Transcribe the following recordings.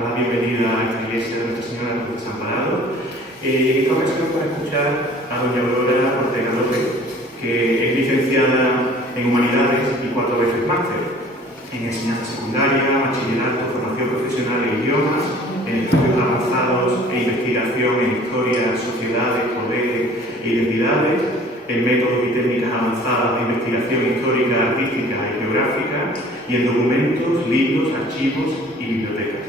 damos la bienvenida a esta iglesia de Nuestra Señora de Desamparado. En esta ocasión para escuchar a doña Aurora Ortega López, que es licenciada en Humanidades y 4 veces máster en enseñanza secundaria, bachillerato, formación profesional en idiomas, en estudios avanzados e investigación en historia, sociedades, poderes e identidades, en métodos y técnicas avanzadas de investigación histórica, artística y geográfica, y en documentos, libros, archivos y bibliotecas.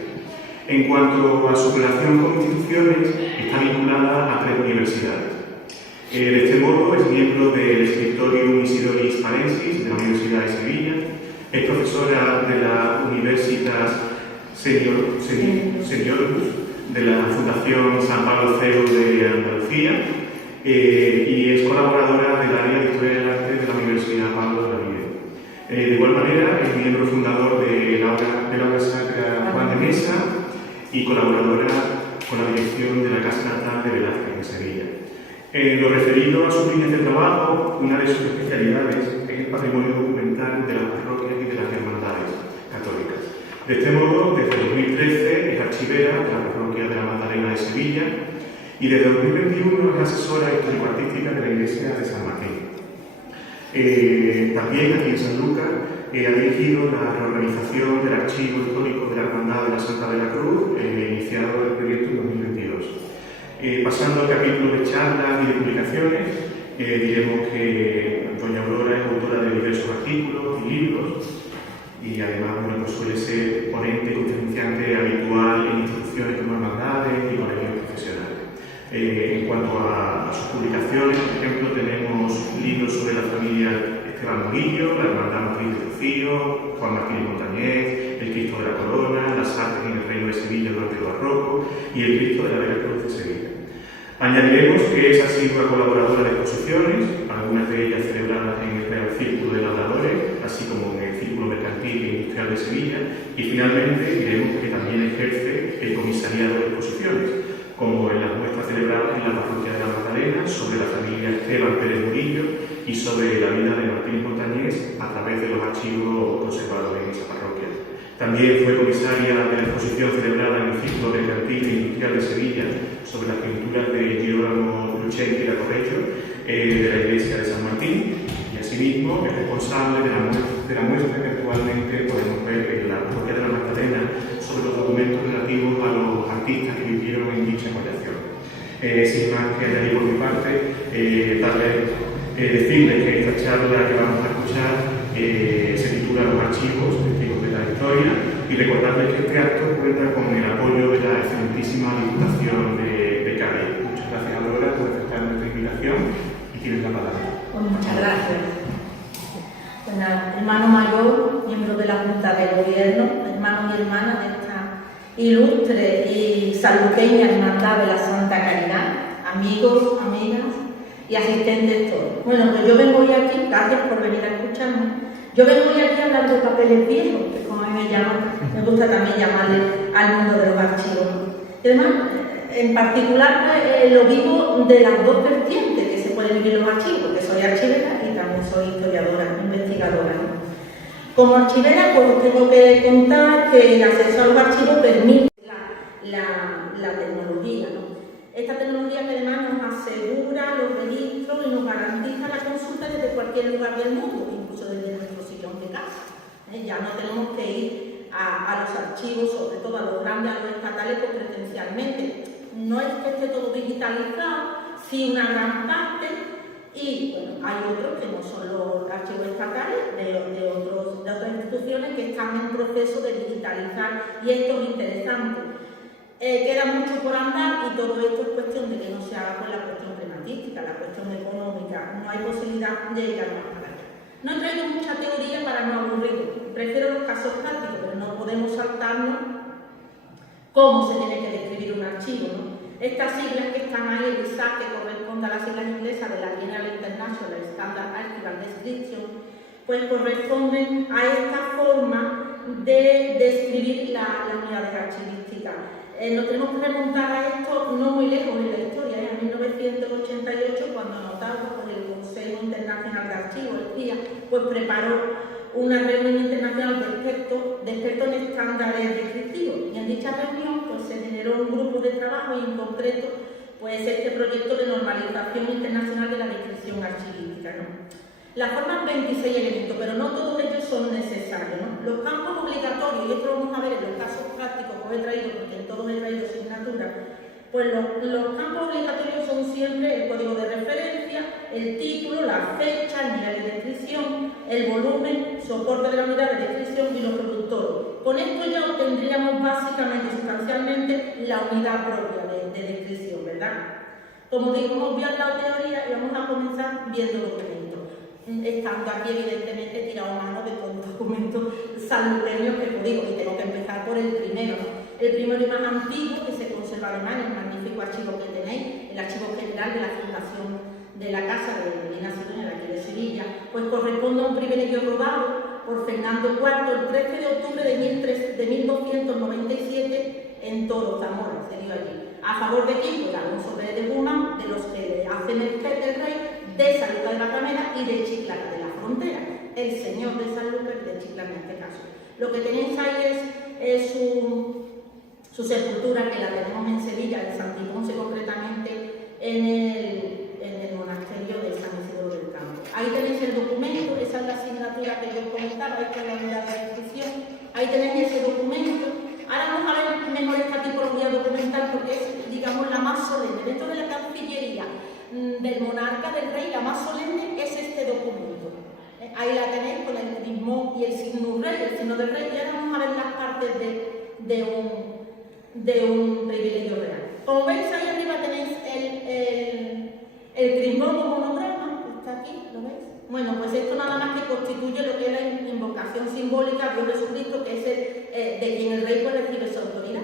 En cuanto a su relación con instituciones, está vinculada a 3 universidades. De este modo, es miembro del Scriptorium Isidoris Parensis de la Universidad de Sevilla, es profesora de la Universitas Senioribus de la Fundación San Pablo Cero de Andalucía y es colaboradora del área de Historia del Arte de la Universidad Pablo de la Vida. De igual manera, es miembro fundador de la obra sacra Juan de Mesa y colaboradora con la dirección de la Casa Natal de Velázquez en Sevilla. En lo referido a sus líneas de trabajo, una de sus especialidades es el patrimonio documental de las parroquias y de las hermandades católicas. De este modo, desde 2013 es archivera de la parroquia de la Magdalena de Sevilla y desde 2021 es asesora histórico-artística de la iglesia de San Martín. También aquí en San Lucas ha dirigido la reorganización del archivo histórico de la Hermandad de la Santa de la Cruz, iniciado el proyecto en 2022. Pasando al capítulo de charlas y de publicaciones, diremos que doña Aurora es autora de diversos artículos y libros y además pues suele ser ponente y conferenciante habitual en instituciones como hermandades y colegios profesionales. En cuanto a sus publicaciones, por ejemplo, tenemos libros sobre la familia Esteban Murillo, la Hermandad Matriz de Rocío, Juan Martín Montañés, el Cristo de la Corona, las artes en el Reino de Sevilla durante el Barroco y el Cristo de la Veracruz de Sevilla. Añadiremos que es asidua colaboradora de exposiciones, algunas de ellas celebradas en el Real Círculo de Labradores, así como en el Círculo Mercantil e Industrial de Sevilla, y finalmente diremos que también ejerce el comisariado de exposiciones, como en las muestras celebradas en la parroquia de la Magdalena sobre la familia Esteban Pérez Murillo y sobre la vida de Martín Montañés a través de los archivos conservados en esa parroquia. También fue comisaria de la exposición celebrada en el Círculo Mercantil e Industrial de Sevilla sobre las pinturas de Girolamo Lucenti da Correggio de la iglesia de San Martín, y asimismo es responsable de la muestra que actualmente podemos ver en la parroquia de la Magdalena sobre los documentos relativos a los artistas que vivieron en dicha colección. Sin más que añadir por mi parte, decirles que esta charla que vamos a escuchar se titula Los archivos, testigos de la historia, y recordarles que este acto cuenta con el apoyo de la excelentísima Diputación de Cádiz. Muchas gracias, Aurora, por aceptar nuestra invitación y tienes la palabra. Pues muchas gracias. Bueno, hermano mayor, miembro de la Junta de Gobierno, hermanos y hermanas de esta ilustre y sanluqueña Hermandad de la Santa Caridad, amigos, amigas y asistentes todos. Bueno, pues yo vengo hoy aquí, gracias por venir a escucharme. Yo vengo hoy aquí a hablar de papeles viejos, que como a mí me llaman, me gusta también llamarle al mundo de los archivos. Y además, en particular, lo vivo de las dos vertientes que se pueden vivir los archivos, que soy archivera y también soy historiadora, investigadora, ¿no? Como archivera, pues tengo que contar que el acceso a los archivos permite la tecnología, ¿no? Esta tecnología que además nos asegura los registros y nos garantiza la consulta desde cualquier lugar del mundo, incluso desde nuestro sillón de casa. Ya no tenemos que ir a los archivos, sobre todo a los grandes, a los estatales, pues presencialmente. No es que esté todo digitalizado, sí una gran parte, y bueno, hay otros que no son los archivos estatales de otras instituciones que están en proceso de digitalizar, y esto es interesante. Queda mucho por andar y todo esto es cuestión de que no se haga con la cuestión climatística, la cuestión económica. No hay posibilidad de llegar más para allá. No he traído mucha teoría para no aburrir, prefiero los casos prácticos, pero no podemos saltarnos cómo se tiene que describir un archivo, ¿no? Estas siglas que están ahí, el ISAC, que corresponde a las siglas inglesas de la General International Standard Archival Description, pues corresponden a esta forma de describir las unidades archivísticas. Nos tenemos que remontar a esto no muy lejos en la historia, en 1988, cuando anotado por el Consejo Internacional de Archivos, el CIA, pues preparó una reunión internacional de expertos en estándares descriptivos. Y en dicha reunión de trabajo y en concreto pues este proyecto de normalización internacional de la descripción archivística, ¿no? La forman 26 elementos, pero no todos ellos son necesarios, ¿no? Los campos obligatorios, y esto lo vamos a ver en los casos prácticos que os he traído, porque en todos he traído asignaturas, pues los campos obligatorios son siempre el código de referencia, el título, la fecha, el nivel de descripción, el volumen, soporte de la unidad de descripción y los productores. Con esto ya obtendríamos básicamente, sustancialmente, la unidad propia de descripción, ¿verdad? Como digo, hemos visto la teoría y vamos a comenzar viendo documentos. Estando aquí, evidentemente, tirado a mano de todos los documentos salluteños que os digo, y tengo que empezar por el primero, ¿no? El primero y más antiguo, que se conserva además en el magnífico archivo que tenéis, el archivo general de la Fundación de la Casa de Medina Sidonia, de aquí de Sevilla, pues corresponde a un privilegio rodado por Fernando IV el 13 de octubre de 1297 en Toro, Zamora, se dio allí. ¿A favor de quién? Pues Alonso Pérez de Guzmán, de los que le hacen merced el rey, de San Lucas de la Ramera y de Chiclana de la Frontera, el señor de San Lucas y de Chiclana en este caso. Lo que tenéis ahí es su sepultura, que la tenemos en Sevilla, en Santiponce concretamente, en el monasterio de San Isidoro del Campo. Ahí tenéis el documento, esa es la asignatura que yo comentaba, esta es la unidad de descripción, ahí tenéis ese documento. Ahora vamos a ver mejor esta tipología documental porque es, digamos, la más solemne. Dentro de la Cancillería del monarca, del rey, la más solemne es este documento. Ahí la tenéis con el crismón y el signo rey, el signo del rey, y ahora vamos a ver las partes de un privilegio real. Como veis, ahí arriba tenéis el crismón o monograma, está aquí, ¿lo veis? Bueno, pues esto nada más que constituye lo que es la invocación simbólica a Dios Jesucristo, que es de quien el rey puede recibir su autoridad.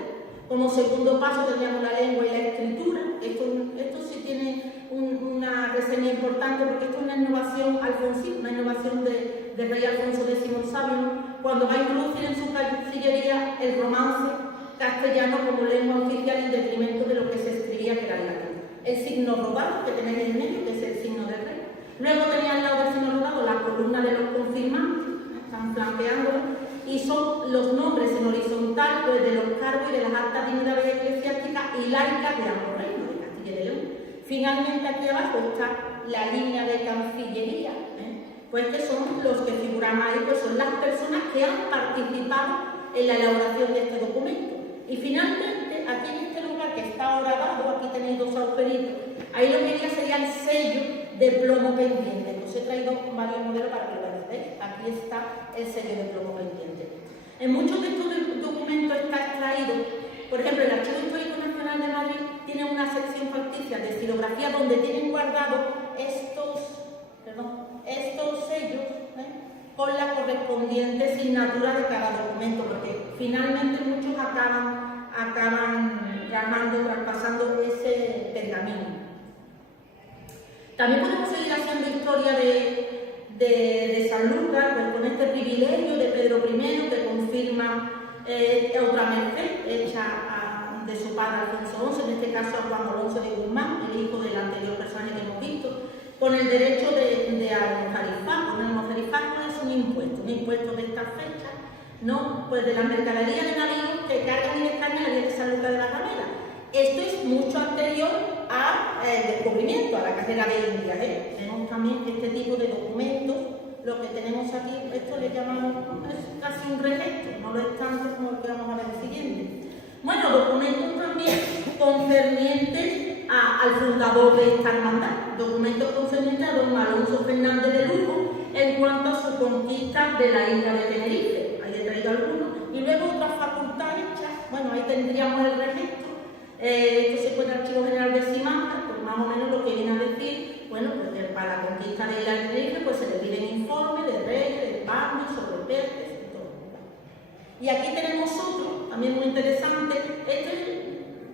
Como segundo paso tendríamos la lengua y la escritura. Esto sí tiene una reseña importante porque esto es una innovación alfonsina, una innovación del rey Alfonso X el Sabio, cuando va a introducir en su cancillería el romance castellano como lengua oficial en detrimento de lo que se escribía, que era el latín. El signo rodado que tenéis en el medio, que es el signo del rey. Luego tenía al lado del signo rodado la columna de los confirmantes, están flanqueándolo, y son los nombres en horizontal pues, de los cargos y de las altas dignidades eclesiásticas y laicas de ambos reinos, de Castilla y León. Finalmente aquí abajo está la línea de Cancillería, pues que son los que figuran ahí, pues son las personas que han participado en la elaboración de este documento. Y finalmente, aquí en este lugar que está ahora abajo, aquí tenéis dos agujeritos, ahí lo que iría sería el sello de plomo pendiente. Os he traído varios modelos para que lo veáis. Aquí está el sello de plomo pendiente. En muchos de estos documentos está extraído, por ejemplo, el Archivo Histórico Nacional de Madrid tiene una sección facticia de estilografía donde tienen guardados estos sellos con la correspondiente asignatura de cada documento, porque finalmente muchos acaban traspasando ese pergamino. También podemos seguir haciendo historia de San Lucas, pues con este privilegio de Pedro I, que confirma otra merced hecha de su padre Alfonso XI, en este caso a Juan Alonso de Guzmán, el hijo del anterior personaje que hemos visto, con el derecho de almojarifato. El almojarifato es un impuesto de estas fechas, ¿no? Pues de la mercadería de navíos que cargan y descargan la de San Lucas de la Ramera. Esto es mucho anterior al descubrimiento, a la carrera de Indias. Tenemos también este tipo de documentos, lo que tenemos aquí, esto le llamamos, es casi un registro, no lo es tanto como el que vamos a ver el siguiente. Bueno, documentos también concernientes al fundador de esta hermandad, documentos concernientes a don Alonso Fernández de Lugo en cuanto a su conquista de la isla de Tenerife. Ahí he traído algunos. Y luego otras facultades hechas, bueno, ahí tendríamos el registro. Esto se puede Archivo General de Simancas, pues más o menos lo que viene a decir, bueno, pues que para la conquista de la isla de Tenerife pues se le piden informes de reyes, de palmas, sobre peces y todo. Y aquí tenemos otro, también muy interesante, esto es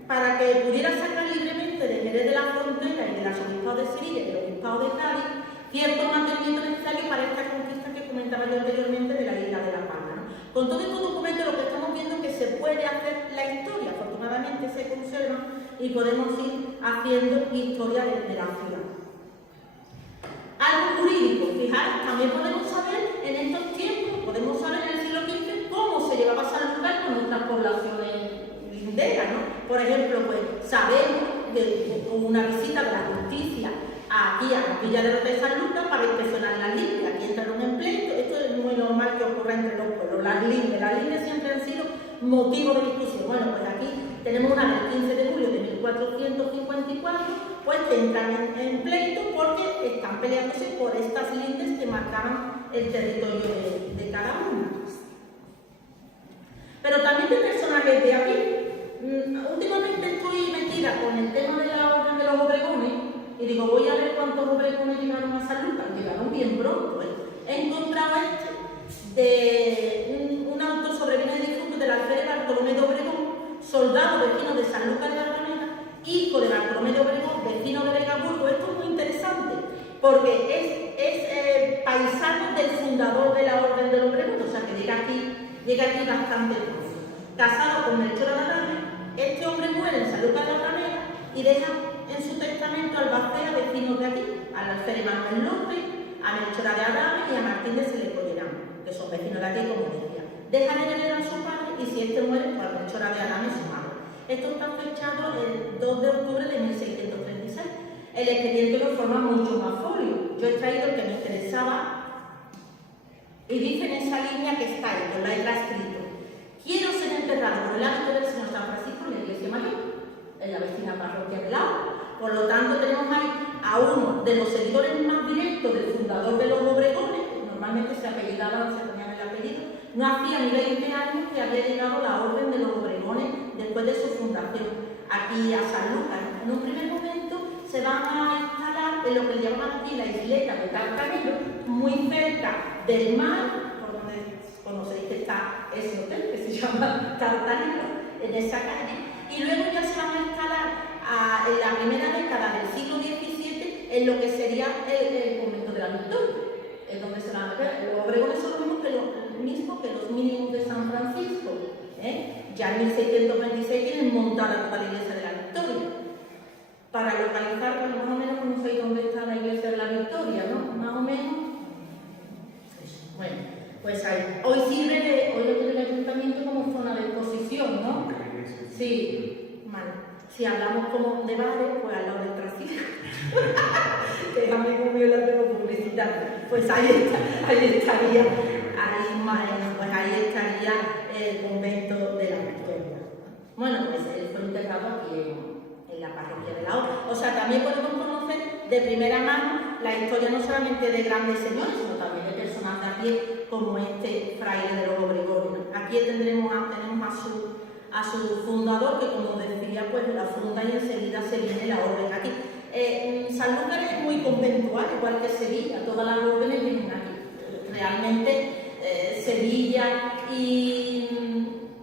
para que pudiera sacar libremente de Jerez de la Frontera y del arzobispado de Sevilla y del obispado de Cádiz ciertos mantenimientos necesarios para esta conquista que comentaba yo anteriormente de la isla de La Palma, ¿no? Con todo estos documentos lo que estamos viendo es que se puede hacer la historia, afortunadamente se conserva y podemos ir haciendo historia de la ciudad. Algo jurídico, fijaros, también podemos saber en estos tiempos, podemos saber en el siglo XV cómo se llevaba San Lucas con nuestras poblaciones indaga, ¿no? Por ejemplo, pues sabemos que hubo una visita de la justicia aquí a la Villa de los de San Lucas para inspeccionar las líneas. Aquí entraron en pleito. Esto es muy normal que ocurra entre los pueblos. Las líneas siempre han sido motivo de discusión. Bueno, pues aquí tenemos una del 15 de julio de 1454, pues que entran en pleito porque están peleándose por estas líneas que marcaban el territorio de cada una. Pero también de personajes de aquí. Últimamente estoy metida con el tema de la orden de los obregones y digo, voy a ver cuántos obregones llegaron a San Lucas. Llegaron bien pronto. He encontrado de un autor sobre bienes de difuntos del alférez Bartolomé de Obregón, soldado vecino de San Lucas de la Granada, hijo de Bartolomé de Obregón, vecino de Vegaburgo. Esto es muy interesante porque es paisano del fundador de la orden del Obregón, o sea que llega aquí bastante pronto. Casado con Melchor de Adame, este hombre muere en San Lucas de la Granada y deja en su testamento al Albacea, vecinos de aquí, al alférez Manuel López, a Melchor de Adame y a Martín de Selecoderán, que son vecinos de aquí, como decía. Dejan en heredar a su padre y si este muere, pues a Melchor de Adame su madre. Esto está fechado el 2 de octubre de 1636. El expediente lo forma mucho más folio. Yo he traído el que me interesaba y dice en esa línea que está ahí, con la letra escrito: quiero ser enterrado por el hábito del Señor San Francisco en la iglesia mayor, en la vecina parroquia del lado. Por lo tanto, tenemos ahí a uno de los seguidores más directos del fundador de los Obregones. Normalmente se apellidaban, se ponían el apellido. No hacía ni 20 años que había llegado la orden de los Obregones después de su fundación aquí a San Lucas. En un primer momento se van a instalar en lo que llaman aquí la isleta de Tartanero, muy cerca del mar, por donde conocéis que está ese hotel que se llama Tartanero, en esa calle. Y luego ya se van a instalar en la primera década del siglo XVII en lo que sería el convento de la Victoria, es donde se van a ver. Los Obregones son lo mismo que los mínimos de San Francisco. Ya en 1626 tienen montada toda la iglesia de la Victoria. Para localizar, bueno, más o menos conocéis dónde está la iglesia de la Victoria, ¿no? Más o menos. Bueno, pues ahí. Hoy lo tiene el ayuntamiento como zona de exposición, ¿no? Sí, vale. Si hablamos como de bares, pues al lado del trasiego. Que es amigo mío, la tengo publicidad. Pues ahí estaría el convento de la Victoria. Bueno, pues él fue enterrado aquí en la parroquia de la Hora. O sea, también podemos conocer de primera mano la historia no solamente de grandes señores, sino también de personas de a pie, como este fraile de los Obregones. Aquí tenemos a su fundador, que como decía, pues la funda y enseguida se viene la orden aquí. San Lucas es muy conventual, igual que Sevilla, todas las órdenes vienen aquí. Realmente Sevilla y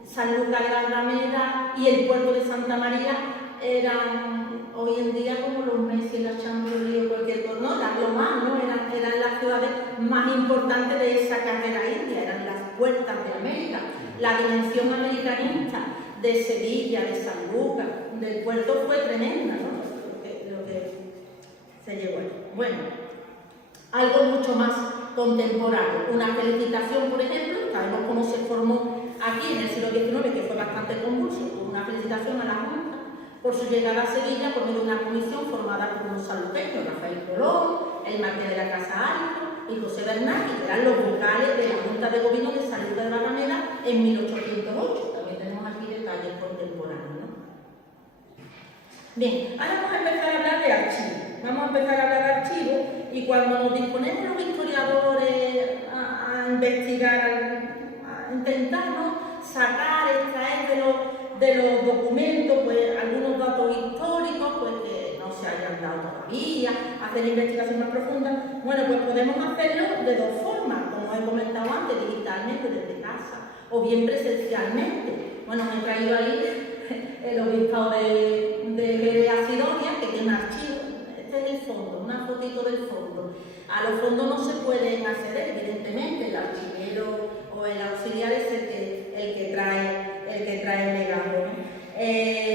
San Lucas de la Granada y el puerto de Santa María eran hoy en día como los Messi, la Champions o cualquier cosa, no, eran lo más, ¿no? Eran las ciudades más importantes de esa carrera india, eran las puertas de América. La dimensión americanista de Sevilla, de San Lucas, del puerto fue tremenda, ¿no? Lo que se llevó ahí. Bueno, algo mucho más contemporáneo. Una felicitación, por ejemplo, sabemos cómo se formó aquí en el siglo XIX, que fue bastante convulso, una felicitación a la Junta por su llegada a Sevilla por medio de una comisión formada por unos saluteños, Rafael Colón, el marqués de la Casa Alto y José Bernal, que eran los vocales de la Junta de Gobierno de San Lucas de la Granada en 1808. También tenemos aquí detalles contemporáneos, ¿no? Bien, ahora vamos a empezar a hablar de archivos. Vamos a empezar a hablar de archivos y cuando nos disponemos los historiadores a investigar, a intentar, ¿no?, sacar, extraer de los documentos, pues algunos datos históricos, pues que no se hayan dado todavía, hacer investigación más profunda. Bueno, pues podemos hacerlo de dos formas, como he comentado antes, digitalmente desde casa o bien presencialmente. Bueno, me he traído ahí el obispado de Asidonia, que tiene un archivo. Este es el fondo, una fotito del fondo. A los fondos no se pueden acceder, evidentemente, el archivero o el auxiliar es el que trae el legado, ¿no?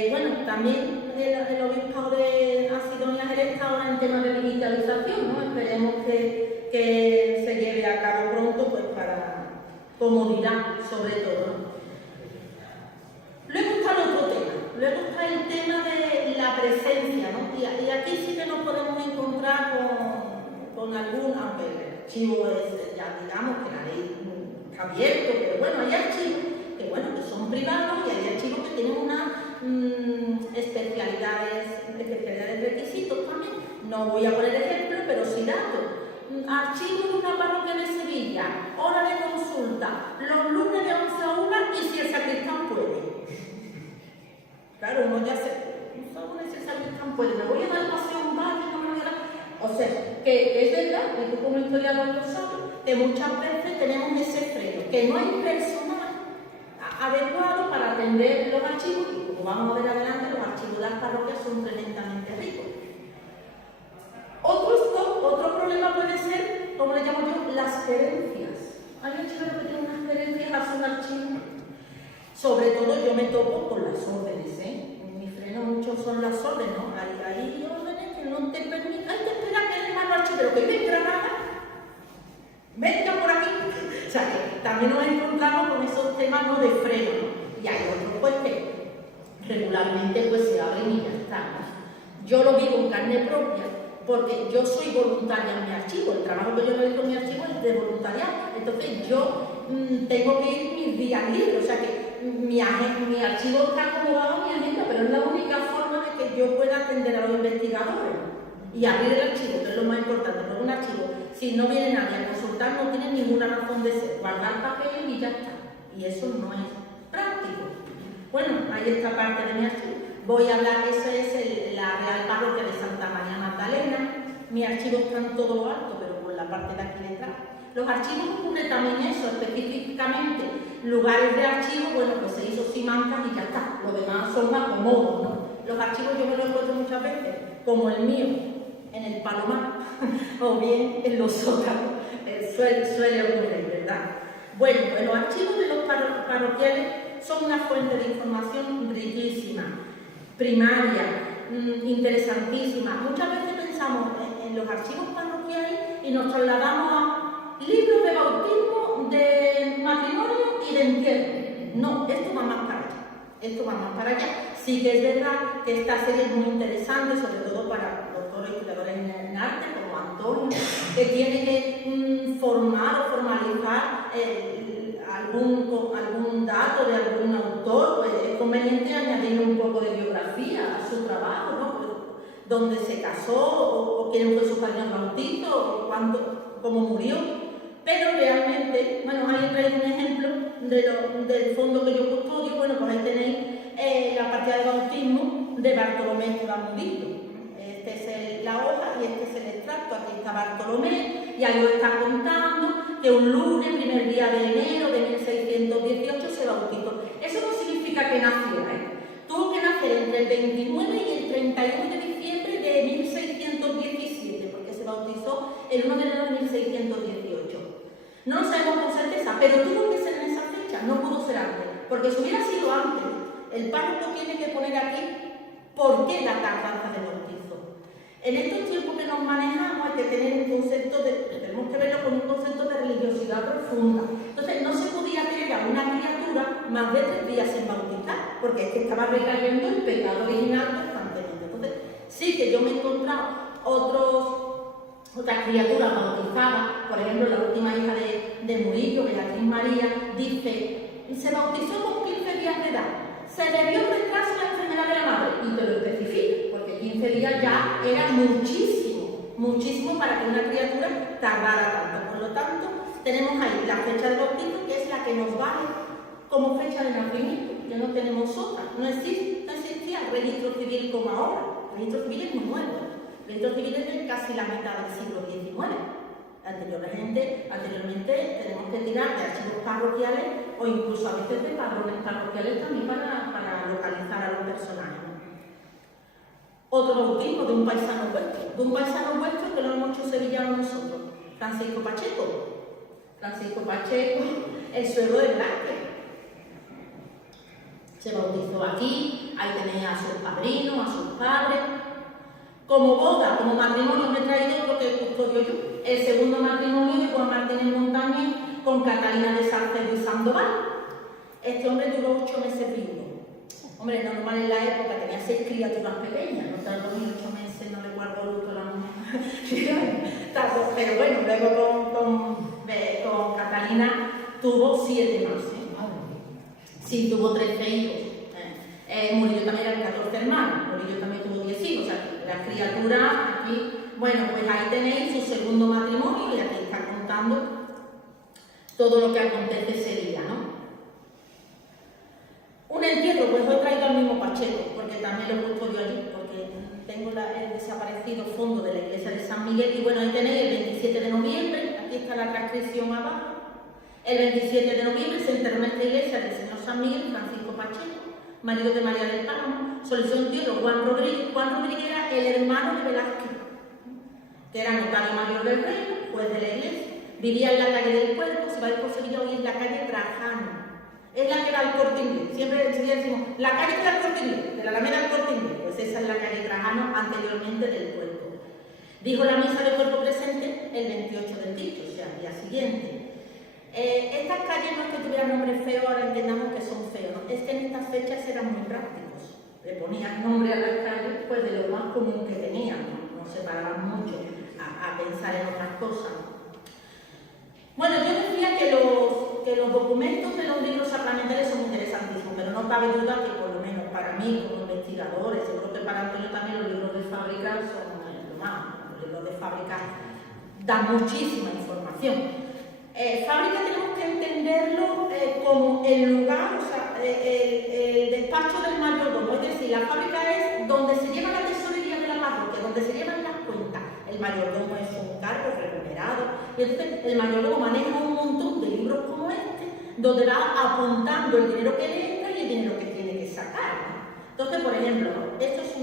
Bueno, también el obispado de Asidonia está ahora en tema de digitalización, ¿no? Esperemos que se lleve a cabo pronto, pues para comodidad sobre todo, ¿no? Luego está el otro tema, tema de la presencia, ¿no? Y aquí sí que nos podemos encontrar con algún, aunque el archivo es, ya digamos que la ley está abierto, pero bueno, hay archivos que, bueno, que son privados y hay archivos que tienen unas especialidades, requisitos también. No voy a poner ejemplo, pero sí datos. Archivo de una parroquia de Sevilla, hora de consulta, los lunes de 11 a 1 y si el sacristán puede. Claro, uno ya no si el sacristán puede, me voy a dar paseo a un barrio, no me voy a dar... O sea, que es verdad, que tú como historiador lo sabes, que muchas veces tenemos ese freno, que no hay personal adecuado para atender los archivos, y como vamos a ver adelante, los archivos de las parroquias son tremendamente ricos. Otro problema puede ser, como le llamo yo, las herencias. Hay archiveros que tienen unas herencias a sus archivos. Sobre todo yo me topo con las órdenes, ¿eh? En mi freno muchos son las órdenes, ¿no? Hay órdenes que no te permiten, hay que esperar que el hermano archivero que venga a Granada, venga por aquí. O sea que también nos encontramos con esos temas, ¿no?, de freno, ¿no? Y hay otros pues que regularmente pues se abren y ya está, ¿no? Yo lo vivo en carne propia, porque yo soy voluntaria en mi archivo, el trabajo que yo realizo en mi archivo es de voluntariado, entonces yo tengo que ir mis días libres, o sea que mi archivo está acomodado a mi agenda, pero es la única forma de que yo pueda atender a los investigadores y abrir el archivo, que es lo más importante, porque un archivo, si no viene nadie a consultar, no tiene ninguna razón de ser, guardar papel y ya está, y eso no es práctico. Bueno, hay esta parte de mi archivo. Voy a hablar, esa es la Real Parroquia de Santa María Magdalena. Mi archivo está en todo lo alto, pero por la parte de aquí detrás. Los archivos ocurre también eso, específicamente lugares de archivo, bueno, pues se hizo Simancas y ya está. Lo demás son acomodos, ¿no? Los archivos yo me los encuentro muchas veces, como el mío, en el Palomar, o bien en los sótanos. Suele ocurrir, ¿verdad? Bueno, pues los archivos de los parroquiales son una fuente de información riquísima, primaria, interesantísima. Muchas veces pensamos en los archivos parroquiales y nos trasladamos a libros de bautismo, de matrimonio y de entierro. No, esto va más para allá. Esto va más para allá. Sí que es verdad que esta serie es muy interesante, sobre todo para doctores y historiadores en arte, como Antonio, que tiene que formar o formalizar algún dato de algún autor, pues es conveniente añadir un poco de biografía a su trabajo, ¿no? Pues, dónde se casó, o quién fue su padrino bautizo, o cómo murió. Pero realmente, bueno, ahí traigo un ejemplo del fondo que yo custodio. Bueno, pues ahí tenéis la partida de bautismo de Bartolomé Murillo. Este es la hoja y este es el extracto. Aquí está Bartolomé y ahí os está contando que un lunes, primer día de enero de 1618, se bautizó. Eso no significa que naciera, ¿eh? Tuvo que nacer entre el 29 y el 31 de diciembre de 1617, porque se bautizó el 1 de enero de 1618. No lo sabemos con certeza, pero tuvo que ser en esa fecha, no pudo ser antes, porque si hubiera sido antes, el párroco tiene que poner aquí por qué la tardanza de bautizo. En estos tiempos que nos manejamos hay que tener un concepto tenemos que verlo con un concepto de religiosidad profunda. Entonces no se podía tener a una criatura más de 3 días sin bautizar, porque es que estaba recayendo el pecado original constantemente. Entonces sí que yo me he encontrado otras criaturas bautizadas, por ejemplo la última hija de Murillo, Beatriz María, dice, se bautizó con 15 días de edad, se debió retraso a la enfermedad de la madre, y te lo especifico, porque 15 días ya era muchísimo para que una criatura tardara tanto. Por lo tanto, tenemos ahí la fecha de bautizo, que es la que nos vale como fecha de nacimiento, ya no tenemos otra. No existía el registro civil como ahora, el registro civil es muy nuevo. El registro civil es de casi la mitad del siglo XIX. Anteriormente tenemos que tirar de archivos parroquiales o incluso a veces de padrones parroquiales también para localizar a los personajes. Otro bautismo de un paisano vuestro que lo hemos hecho sevillanos nosotros, Francisco Pacheco, el suegro de Velázquez. Se bautizó aquí, ahí tenéis a sus padrinos, a sus padres. Como boda, como matrimonio, me he traído otro que custodio yo. El segundo matrimonio de Juan Martínez Montañés con Catalina de Salcedo y Sandoval. Este hombre duró 8 meses viudo. Hombre, normal en la época tenía 6 criaturas pequeñas, no tardó ni 8 meses, no le guardo luto a la mujer. Pero bueno, luego con Catalina tuvo 7 más. Sí, tuvo 13 hijos. Murillo también eran 14 hermanos, Murillo también tuvo 10 hijos, o sea, la criatura aquí, bueno, pues ahí tenéis su segundo matrimonio y aquí está contando todo lo que acontece ese día, ¿no? Un entierro, pues hoy he traído al mismo Pacheco, porque también lo custodio allí, porque tengo el desaparecido fondo de la iglesia de San Miguel, y bueno, ahí tenéis el 27 de noviembre, aquí está la transcripción abajo, el 27 de noviembre se enterró en esta iglesia del señor San Miguel, Francisco Pacheco, marido de María del Páramo, solicitó un entierro Juan Rodríguez. Juan Rodríguez era el hermano de Velázquez, que era notario mayor del reino, juez de la iglesia, vivía en la calle del Puerto, si vais por Sevilla hoy es la calle Trajano. Es la que era el Corte Inglés. Siempre decimos, la calle era el Corte Inglés, de la Alameda del Corte Inglés. Pues esa es la calle Trajano, anteriormente del Puerto. Dijo la misa de cuerpo presente el 28 del dicho, o sea, el día siguiente. Estas calles no es que tuvieran nombre feo, ahora entendamos que son feos, ¿no? Es que en estas fechas eran muy prácticos. Le ponían nombre a las calles pues de lo más común que tenían, no se paraban mucho a pensar en otras cosas. Bueno, yo decía que los documentos de los libros sacramentales son interesantísimos, pero no cabe duda que por lo menos para mí como investigadores, seguro que para Antonio también los libros de fábrica son lo más, los libros de fábrica dan muchísima información. Fábrica tenemos que entenderlo como el lugar, o sea, el despacho del mayordomo, es decir, la fábrica es donde se lleva la tesorería de la parroquia, donde se llevan las cuentas. El mayordomo es un cargo remunerado, y entonces el mayordomo maneja un montón de libros como este, donde va apuntando el dinero que le entra y el dinero que tiene que sacar. Entonces, por ejemplo, esto es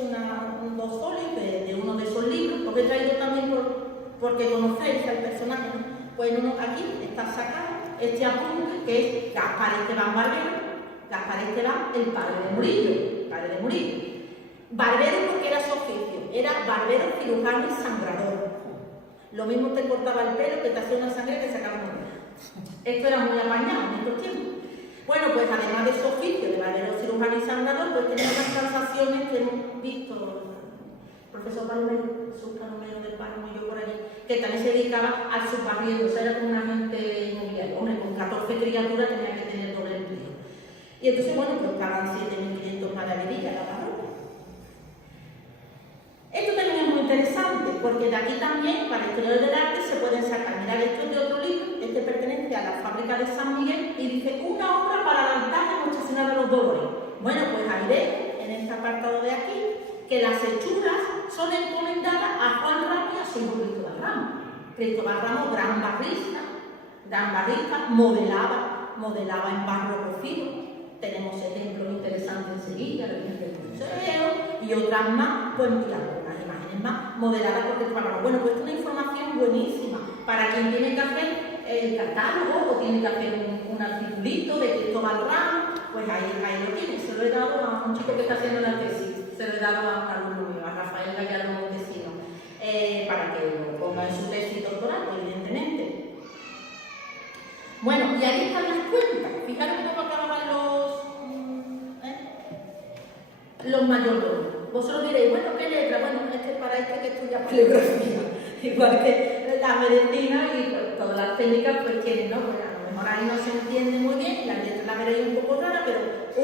un 2 folios de uno de esos libros, porque he traído también porque conocéis al personaje, ¿no? Pues aquí está sacado este apunte que es Gaspar Esteban Barbero. Gaspar Esteban, el padre de Murillo. Barbero porque era su oficio, era barbero, cirujano y sangrador. Lo mismo te cortaba el pelo que te hacía una sangre que sacaba una oreja. Esto era muy apañado en estos tiempos. Bueno, pues además de su oficio de barbero, cirujano y sangrador, pues tenía unas transacciones que hemos visto. Profesor Palomero, Jesús Palomero del Páramo y yo por allí, que también se dedicaba al subbarriendo, o sea, era un agente inmobiliario. Hombre, con 14 criaturas tenía que tener doble empleo. Y entonces, bueno, pues pagan 7.500 maravillas a la parroquia. Esto también es muy interesante, porque de aquí también, para historiadores del arte, se pueden sacar. Mirad, esto es de otro libro, este pertenece a la fábrica de San Miguel, y dice, una obra para el altar de Nuestra Señora de los Dolores. Bueno, pues ahí veis, en este apartado de aquí, que las hechuras son encomendadas a Juan Ramos y a su hijo Cristóbal Ramos. Cristóbal Ramos, gran barrista, modelaba en barro cocido. Tenemos ejemplos interesantes en Sevilla, la Virgen del Museo, y otras más, pues mira, unas imágenes más modeladas por Cristóbal Ramos. Bueno, pues es una información buenísima para quien tiene que hacer el catálogo o tiene que hacer un articulito de Cristóbal Ramos, pues ahí lo tiene. Se lo he dado a un chico que está haciendo la tesis. Se lo he dado a un alumno mío, a Rafael Gallardo Montesino, para que lo ponga en su tesis doctoral, evidentemente. Bueno, y ahí están las cuentas. Fijaros cómo acababan los mayordomos. Vosotros diréis, bueno, ¿qué letra? Bueno, es que para este que estudia paleografía, igual que la medicina y pues, todas las técnicas, pues tienen, ¿no? Pues, a lo mejor ahí no se entiende muy bien, la letra la veréis un poco rara, pero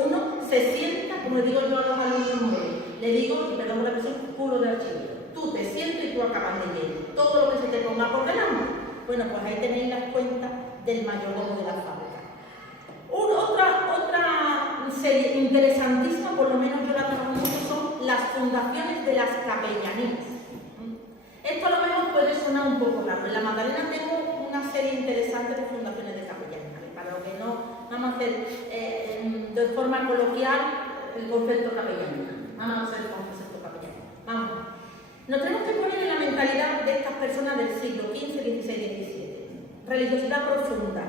uno se sienta, como le digo yo a los alumnos nuevos, le digo, perdón la expresión, culo de archivo. Tú te sientes y tú acabas de leer todo lo que se te ponga por delante. Bueno, pues ahí tenéis las cuentas del mayordomo de la fábrica. Otra serie interesantísima, por lo menos yo la trabajo mucho, son las fundaciones de las capellanías. Esto a lo mejor puede sonar un poco raro. En la Magdalena tengo una serie interesante de fundaciones de capellanías, para lo que no vamos a hacer de forma coloquial el concepto capellanía. Vamos a hacer el concepto capellanía. Vamos. Nos tenemos que poner en la mentalidad de estas personas del siglo XV, XVI, XVII. Religiosidad profunda.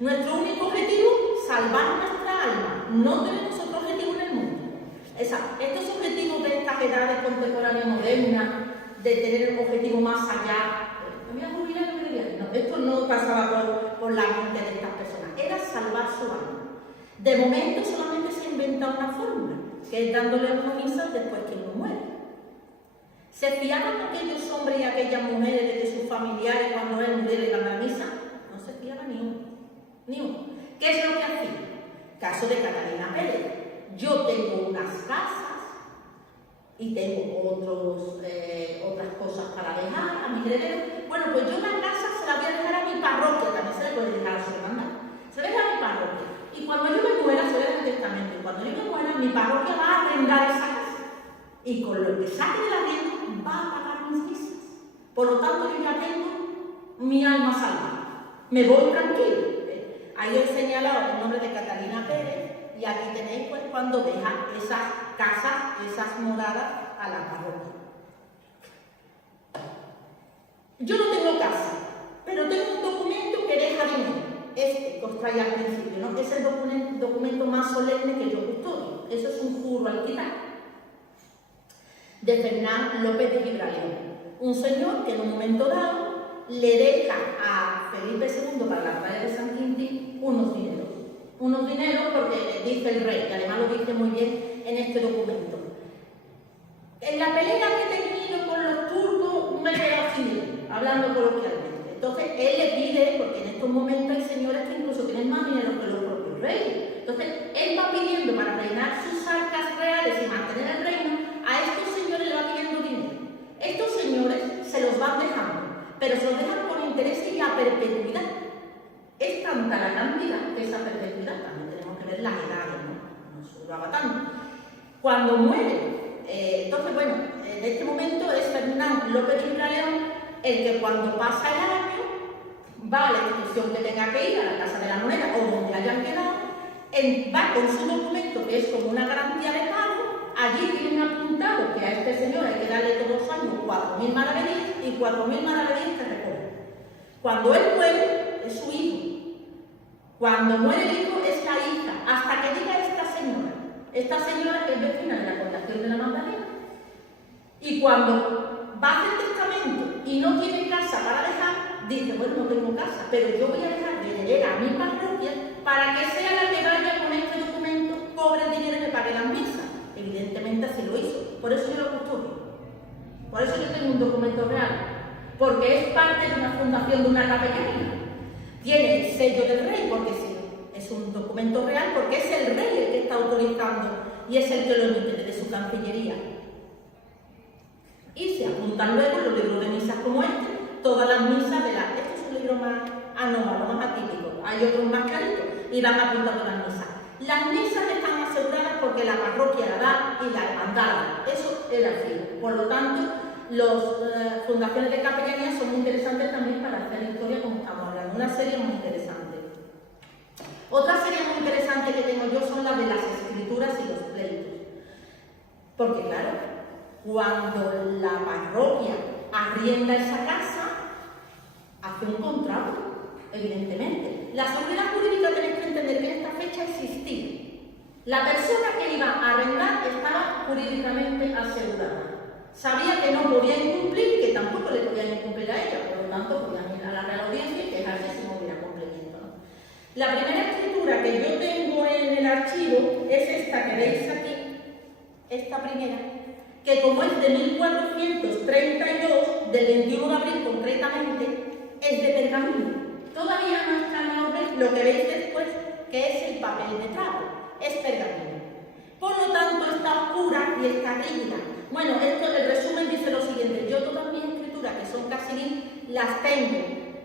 Nuestro único objetivo, salvar nuestra alma. No tenemos otro objetivo en el mundo. Estos objetivos de estas edades contemporáneas modernas, de tener un objetivo más allá, me voy a jubilar, no, esto no pasaba por la mente de estas personas, era salvar su alma. De momento solamente se ha inventado una fórmula, que es dándole una misa después que uno muere. ¿Se fiaban aquellos hombres y aquellas mujeres de que sus familiares cuando él muriera iban a la misa? No se fiaban ni uno, ni uno. ¿Qué es lo que hacía? Caso de Catalina Pérez. Yo tengo unas casas y tengo otras cosas para dejar a mis herederos. Bueno, pues yo la casa se la voy a dejar a mi parroquia, también se le puede dejar a su hermandad. Se la deja a mi parroquia. Y cuando yo me muera, se deja el testamento. Y cuando yo me muera, mi parroquia va a arrendar esa casa. Y con lo que saque de la arrendo, va a pagar mis misas. Por lo tanto, yo ya tengo mi alma salva. Me voy tranquilo. Ahí he señalado el nombre de Catalina Pérez. Y aquí tenéis pues cuando deja esas casas, esas moradas a la parroquia. Yo no tengo casa, pero tengo un documento que deja dinero. Este que os traía al principio, ¿no? Es el documento más solemne que yo custodio. Eso es un juro alquilar. De Fernán López de Gibraleón. Un señor que en un momento dado le deja a Felipe II para la batalla de San Quintín unos dineros. Unos dineros porque dice el rey, y además lo dice muy bien en este documento. En la pelea que he tenido con los turcos me he quedado sin dinero, hablando coloquialmente. Entonces él le pide, porque en estos momentos hay señores que incluso tienen más dinero que los propios reyes. Entonces él va pidiendo para reinar sus arcas reales y mantener el reino, a estos señores le va pidiendo dinero. Estos señores se los van dejando, pero se los dejan con interés y a perpetuidad. Es tanta la cantidad que esa perpetuidad, también tenemos que ver las edades, ¿no? No solo va tanto. Cuando muere, entonces bueno, en este momento es Fernán López de Gibraleón el que cuando pasa el año va a la institución que tenga que ir, a la Casa de la Moneda o donde hayan quedado, va con su documento que es como una garantía de pago, allí tienen apuntado que a este señor hay que darle todos los años 4.000 maravedíes y 4.000 maravedíes que recoge. Cuando él muere, es su hijo. Cuando muere el hijo, es la hija, hasta que llega esta señora que es vecina de la Condación de la Magdalena. Y cuando va a hacer testamento y no tiene casa para dejar, dice, bueno, no tengo casa, pero yo voy a dejar de heredera a mi parroquia para que sea la que vaya con este documento, cobre el dinero y me pague las misas. Evidentemente así lo hizo, por eso yo lo custodio. Por eso yo tengo un documento real, porque es parte de una fundación de una capellanía. Tiene el sello del rey, porque sí, es un documento real, porque es el rey el que está autorizando y es el que lo emite de su cancillería. Y se apuntan luego los libros de misas como este, todas las misas de la... Este es un libro más anómalo, más atípico, hay otros más claritos y van apuntando las misas. Las misas están aseguradas porque la parroquia la da y la hermandad, eso era así. Por lo tanto, las fundaciones de capellanía son muy interesantes también para hacer historia como estamos hablando, una serie muy interesante. Otra serie muy interesante que tengo yo son las de las escrituras y los pleitos. Porque claro, cuando la parroquia arrienda esa casa, hace un contrato, evidentemente. La seguridad jurídica tenéis que entender que en esta fecha existía. La persona que iba a arrendar estaba jurídicamente asegurada. Sabía que no podía incumplir y que tampoco le podían incumplir a ella, por lo tanto podían ir a la Real Audiencia y quejarse si no hubiera cumplimiento, ¿no? La primera escritura que yo tengo en el archivo es esta que veis aquí, esta primera, que como es de 1432, del 21 de abril concretamente, es de pergamino. Todavía no está en orden lo que veis después, que es el papel de trapo, es pergamino. Por lo tanto, está oscura y está rígida. Bueno, esto, el resumen dice lo siguiente: yo todas mis escrituras, que son casi 1000, las tengo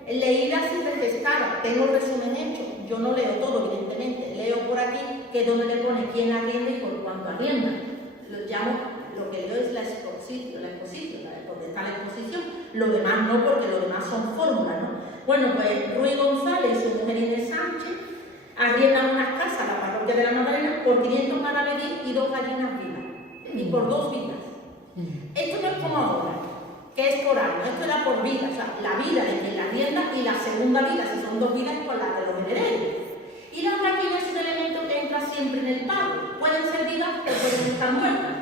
leídas y retestadas, tengo el resumen hecho. Yo no leo todo, evidentemente, leo por aquí, que es donde le pone quién arrienda y por cuánto arrienda. Lo llamo, lo que leo es la exposición, donde está la exposición. Lo demás no, porque lo demás son fórmulas, ¿no? Bueno, pues Ruy González y su mujer Inés Sánchez arriendan unas casas a la parroquia de la Magdalena por 500 maravedíes y 2 gallinas vivas, y por 2 vidas. Esto no es como ahora, que es por año, esto era por vida, o sea, la vida de quien la arrienda y la segunda vida, si son 2 vidas, con la de los herederos. Y las gallinas es un elemento que entra siempre en el pago. Pueden ser vivas, pero pueden estar muertas.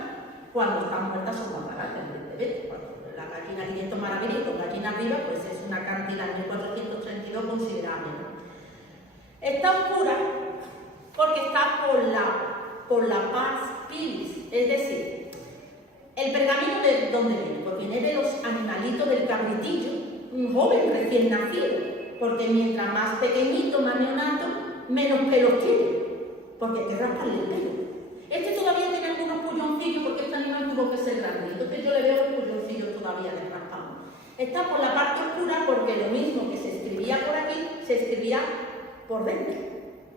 Cuando están muertas son más baratas, evidentemente. Cuando la gallina 500 maravedíes con gallinas vivas, pues es una cantidad en 1432 considerable, ¿no? Está oscura porque está por la pars pilis, es decir, el pergamino de dónde viene, pues viene de los animalitos del cabritillo, un joven recién nacido, porque mientras más pequeñito, más neonato, menos pelos tiene, porque hay que rasparle el pelo. Este todavía tiene algunos pulloncillos porque este animal tuvo que ser grande, entonces yo le veo los pulloncillos todavía desraspados. Está por la parte oscura porque lo mismo que se escribía por aquí, se escribía por dentro,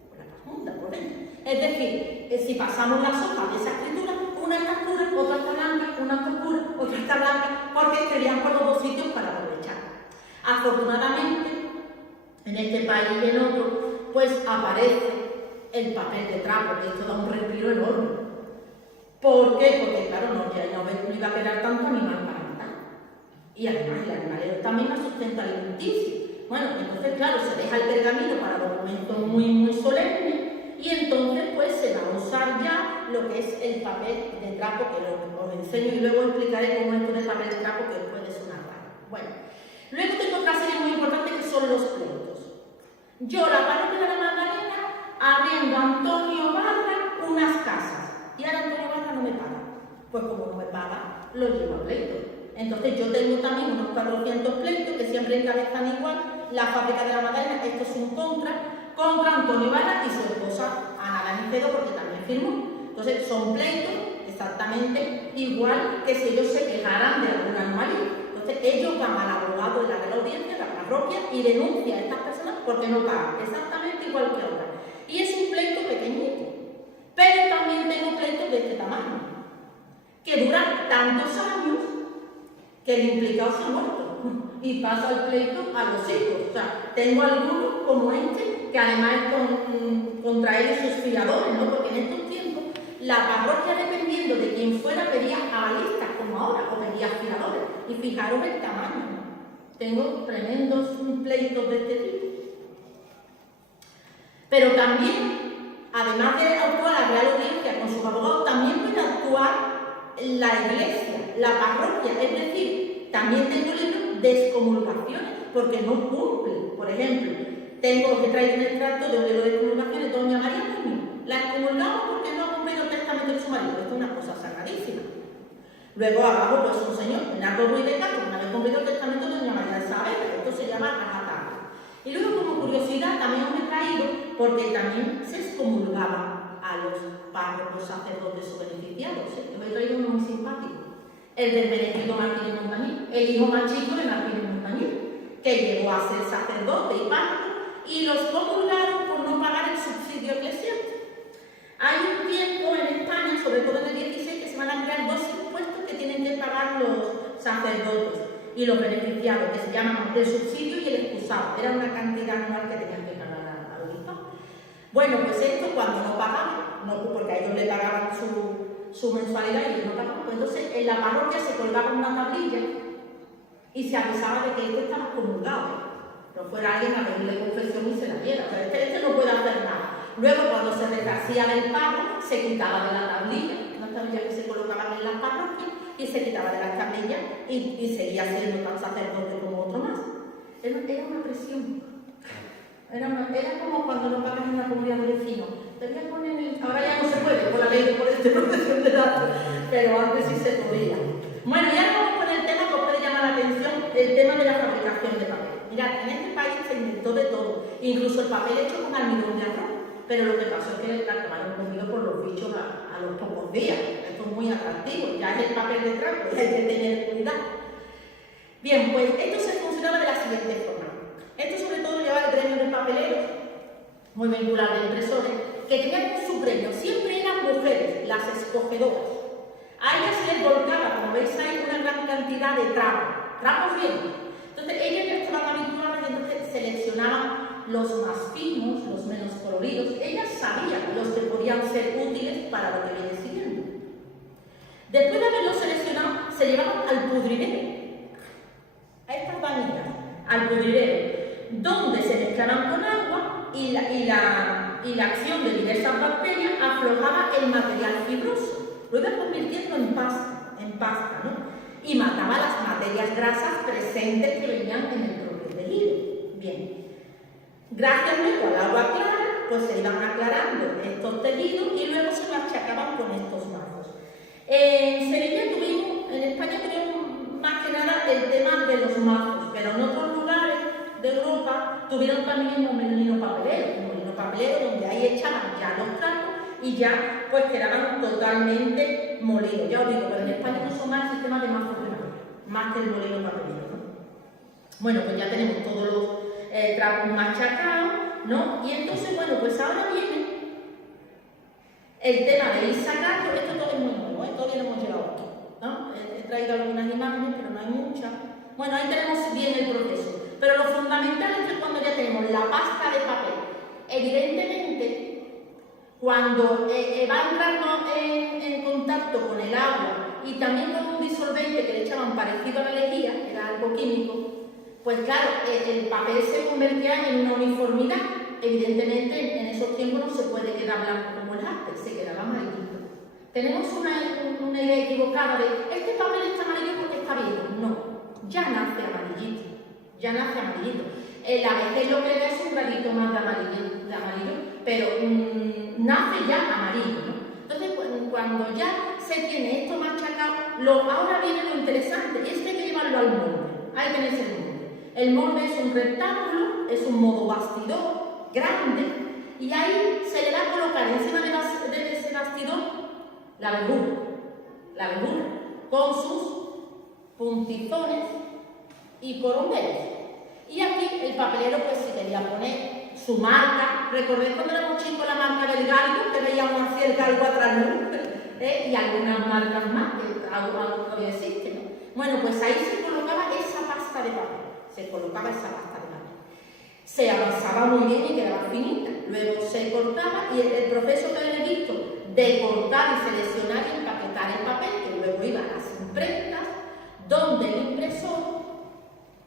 por la profunda, por dentro. Es decir, si pasamos las hojas de esa escritura, una está oscura, otra está blanca, una está oscura, otra está blanca, porque escribían por los dos sitios para aprovechar. Afortunadamente, en este país y en otro, pues aparece el papel de trapo, que esto da un respiro enorme. ¿Por qué? Porque claro, no iba a quedar tanto animal para matar. Y además el animal también la sustenta alimenticia. Bueno, entonces claro, se deja el pergamino para documentos muy solemnes y entonces pues se va a usar ya lo que es el papel de trapo, que os enseño y luego explicaré cómo esto del papel de trapo que puede sonar raro. Bueno, luego tengo otra serie muy importante que son los pleitos. Yo, la parroquia de la Magdalena, abriendo a Antonio Barra unas casas y ahora Antonio Barra no me paga. Pues como no me paga, lo llevo a pleito. Entonces yo tengo también unos 400 pleitos que siempre encabezan igual. La fábrica de la Magdalena, esto es un contra Antonio Barra y su esposa Ana Ganicedo, porque también firmó. Entonces son pleitos exactamente igual que si ellos se quejaran de algún animalito. Entonces ellos van al abogado de la audiencia, de la parroquia, y denuncian a estas personas porque no pagan, exactamente igual que ahora. Y es un pleito pequeñito, pero también tengo pleitos de este tamaño, que duran tantos años que el implicado se ha muerto y pasa el pleito a los hijos. O sea, tengo algunos como este, que además es contra él y sus fiadores, ¿no? Porque en estos tiempos la parroquia, dependiendo de quién fuera, pedía avalistas como ahora, o pedía fiadores. Y fijaros el tamaño, ¿no? Tengo tremendos pleitos de este tipo. Pero también, además de actuar la Real Audiencia con sus abogados, también puede actuar la iglesia, la parroquia, es decir, también tengo libros de excomulgaciones, porque no cumplen. Por ejemplo, tengo que traer un extracto de un libro de excomulgaciones de Doña María Muñoz. La excomulgamos porque no ha cumplido el testamento de su marido. Esto es una cosa sagradísima. Luego abajo, pues un señor, Bernardo Ruiz de Castro, que no había cumplido el testamento de Doña María de Saavedra. Esto se llama rajataje. Y luego, como curiosidad, también os he traído, porque también se excomulgaba a los párrocos, sacerdotes o beneficiados. Os he traído uno muy simpático. El del Benedicto Martínez Montañés, el hijo más chico de Martínez Montañés, que llegó a ser sacerdote y párroco, y los comulgaron por no pagar el subsidio eclesiástico. Hay un tiempo en España, sobre todo en el 16, que se van a crear dos impuestos que tienen que pagar los sacerdotes y los beneficiados, que se llaman el subsidio y el excusado. Era una cantidad anual que tenían que pagar al obispo. Bueno, pues esto cuando no pagaban, no, porque a ellos le pagaban su mensualidad y ellos no pagaban, pues entonces en la parroquia se colgaba una tablilla y se avisaba de que esto estaba comulgado. No fuera alguien a pedirle confesión y se la diera. O sea, este no puede hacer nada. Luego, cuando se deshacía del pago, se quitaba de la tablilla, unas tablillas que se colocaban en las parroquias, y se quitaba de las tablillas y seguía siendo tan sacerdote como otro más. Era una presión. Era como cuando no pagas en una comunidad de vecinos. Te voy a poner ahora ya no se puede por la ley de protección de datos, pero antes sí se podía. Bueno, ya vamos con el tema que os puede llamar la atención, el tema de la fabricación de papel. Mirad, en este país se inventó de todo, incluso el papel hecho con almidón de arroz. Pero lo que pasó es que el lo comido por los bichos a los pocos días. Esto es muy atractivo, ya es el papel de trapo y hay que tener cuidado. Bien, pues esto se funcionaba de la siguiente forma. Esto sobre todo llevaba el gremio de papeleros, muy vinculado a impresores, que tenían su premio. Siempre eran mujeres, las escogedoras. A ellas se les volcaba, como veis ahí, una gran cantidad de trapos viejos. Entonces ellas ya estaban habituadas y entonces seleccionaban los más finos, los menos coloridos. Ellas sabían los que podían ser útiles para lo que viene siguiendo. Después de haberlos seleccionado, se llevaban al pudridero, a estas vainitas, al pudridero, donde se mezclaban con agua y la acción de diversas bacterias aflojaba el material fibroso, lo iba convirtiendo en pasta, ¿no? Y mataba las materias grasas presentes que venían en el propio tejido. Bien. Gracias luego al agua clara, pues se iban aclarando estos tejidos y luego se machacaban con estos mazos. En Sevilla tuvimos, en España tuvimos más que nada el tema de los mazos, pero en otros lugares de Europa tuvieron también el molino papelero, donde ahí echaban ya los trapos y ya pues quedaban totalmente molidos. Ya os digo, pero en España no son más el sistema de mazos de mano, más que el molino papelero, ¿no? Bueno, pues ya tenemos todos los trapos machacados, ¿no? Y entonces, bueno, pues ahora viene el tema de ir sacando. Esto todo es muy nuevo, todavía no hemos llegado aquí, ¿no? He traído algunas imágenes, pero no hay muchas. Bueno, ahí tenemos bien el proceso. Pero lo fundamental es que cuando ya tenemos la pasta de papel, evidentemente, cuando va entrando en contacto con el agua y también con un disolvente que le echaban parecido a la lejía, era algo químico, pues claro, el papel se convertía en una uniformidad. Evidentemente, en esos tiempos no se puede quedar blanco como el arte, se quedaba amarillito. Tenemos una idea equivocada de este papel está amarillo porque está viejo. No, ya nace amarillito, ya nace amarillito. La vejez lo que da es un gradito más de amarillo, pero nace ya amarillo, ¿no? Entonces, cuando ya se tiene esto machacado, ahora viene lo interesante, y es que hay que llevarlo al molde, hay que tenerse el molde. El molde es un rectángulo, es un modo bastidor grande, y ahí se le va a colocar encima de ese bastidor la verdura, con sus puntizones y corondelos. Y aquí el papelero, pues si quería poner su marca, recordé cuando éramos chicos la marca del galgo, que veíamos así el galgo atrás, y algunas marcas más, que todavía existen, ¿no? Bueno, pues ahí se colocaba esa pasta de papel, se avanzaba muy bien y quedaba finita, luego se cortaba y el proceso que he visto de cortar y seleccionar y empaquetar el papel, que luego iba a las imprentas, donde el impresor,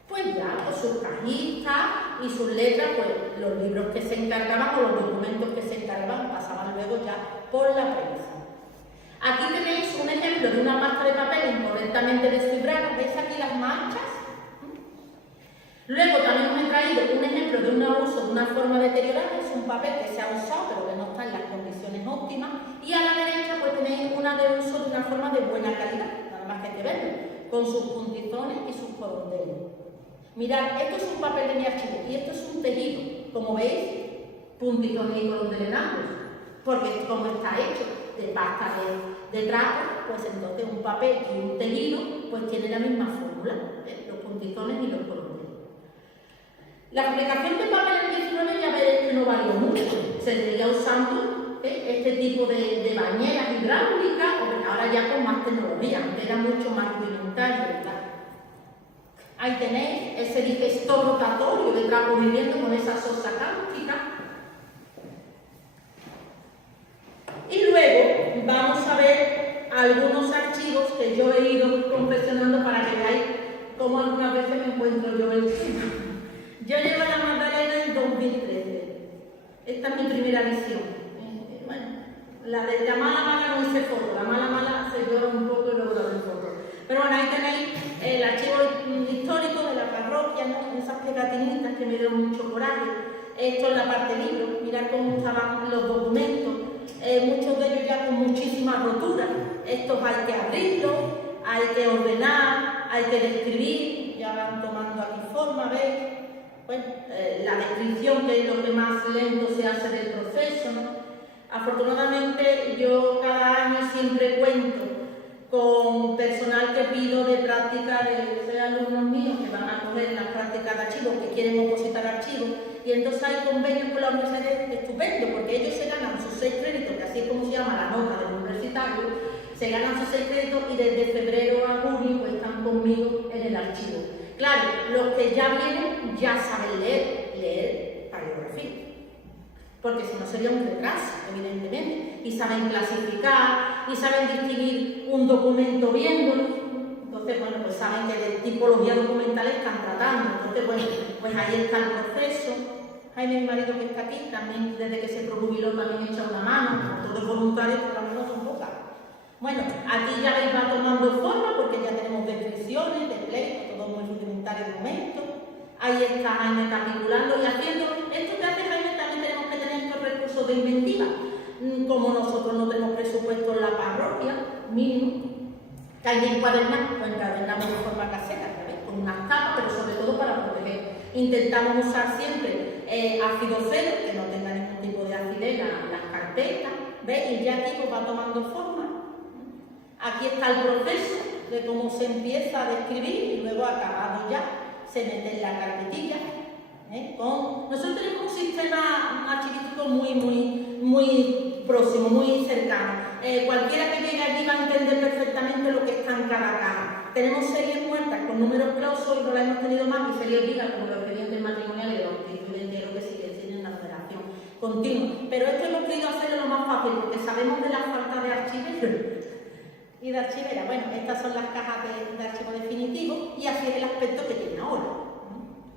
pues ya, con sus cajitas y sus letras, pues los libros que se encargaban o los documentos que se encargaban pasaban luego ya por la prensa. Aquí tenéis un ejemplo de una pasta de papel incorrectamente desfibrada, ¿veis aquí las manchas? Luego también os he traído un ejemplo de un uso de una forma deteriorada, es un papel que se ha usado pero que no está en las condiciones óptimas, y a la derecha pues tenéis una de uso de una forma de buena calidad, nada más que hay que verlo, con sus puntizones y sus corondelos. Mirad, esto es un papel de mi archivo y esto es un tejido, como veis, puntizones y corondeles en ambos, porque como está hecho de pasta de trapo, pues entonces un papel y un tejido pues tiene la misma fórmula, los puntizones y los corondeles. La aplicación de papel en el 19 ya veréis que no varió mucho, se seguía usando este tipo de bañeras hidráulicas, ahora ya con más tecnología, aunque era mucho más rudimentario, ¿verdad? Ahí tenéis ese digestor rotatorio de trapo viviendo con esa sosa cáustica. Y luego vamos a ver algunos archivos que yo he ido confeccionando para que veáis cómo algunas veces me encuentro yo el tema. Yo llevo la Magdalena en 2013. Esta es mi primera edición. Bueno, la de la mala no hice foto, la mala se llora un poco y luego la doy foto. Pero bueno, ahí tenéis el archivo histórico de la parroquia, ¿no? Esas pegatinitas que me dieron mucho coraje. Esto es la parte libro, mirad cómo estaban los documentos, muchos de ellos ya con muchísimas roturas. Estos hay que abrirlos, hay que ordenar, hay que describir, ya van tomando aquí forma, ¿veis? Bueno, la descripción, que es lo que más lento se hace del proceso, ¿no? Afortunadamente yo cada año siempre cuento con personal que pido de práctica de alumnos míos que van a coger las prácticas de archivos, que quieren opositar archivos, y entonces hay convenios con la universidad estupendo, porque ellos se ganan sus 6 créditos, que así es como se llama la nota del universitario, se ganan sus 6 créditos y desde febrero a junio pues, están conmigo en el archivo. Claro, los que ya vienen ya saben leer paleografía, porque si no sería un retraso, evidentemente, y saben clasificar, y saben distinguir un documento viéndolo. Entonces, bueno, pues saben que de tipología documental están tratando. Entonces, bueno, pues ahí está el proceso. Jaime, mi marido que está aquí, también desde que se projubiló también echa una mano, como todos voluntarios, pero las manos son pocas. Bueno, aquí ya veis va tomando forma porque ya tenemos descripciones, de pleito, todo muy rudimentario de momento. Ahí está Jaime capitulando y haciendo. Esto que hace Jaime también tenemos que tener estos de inventiva. Como nosotros no tenemos presupuesto en la parroquia, mínimo, que hay que encuadernar, pues encuadernamos de forma casera, ¿sabes? Con unas tapas, pero sobre todo para proteger. Intentamos usar siempre ácido cero, que no tenga ningún tipo de acidez las carpetas, ¿ves? Y ya aquí pues va tomando forma. Aquí está el proceso de cómo se empieza a describir y luego acabado ya se mete en la carpetilla. Nosotros tenemos un sistema archivístico muy próximo, muy cercano. Cualquiera que llegue allí va a entender perfectamente lo que está en cada caja. Tenemos series muertas con números clausos y no la hemos tenido más, y series vivas como los expedientes matrimoniales de los constituyentes, lo que sí que tienen la numeración continua. Pero esto hemos querido hacerlo lo más fácil porque sabemos de la falta de archiveros y de archivera. Bueno, estas son las cajas de archivo definitivo y así es el aspecto que tiene ahora.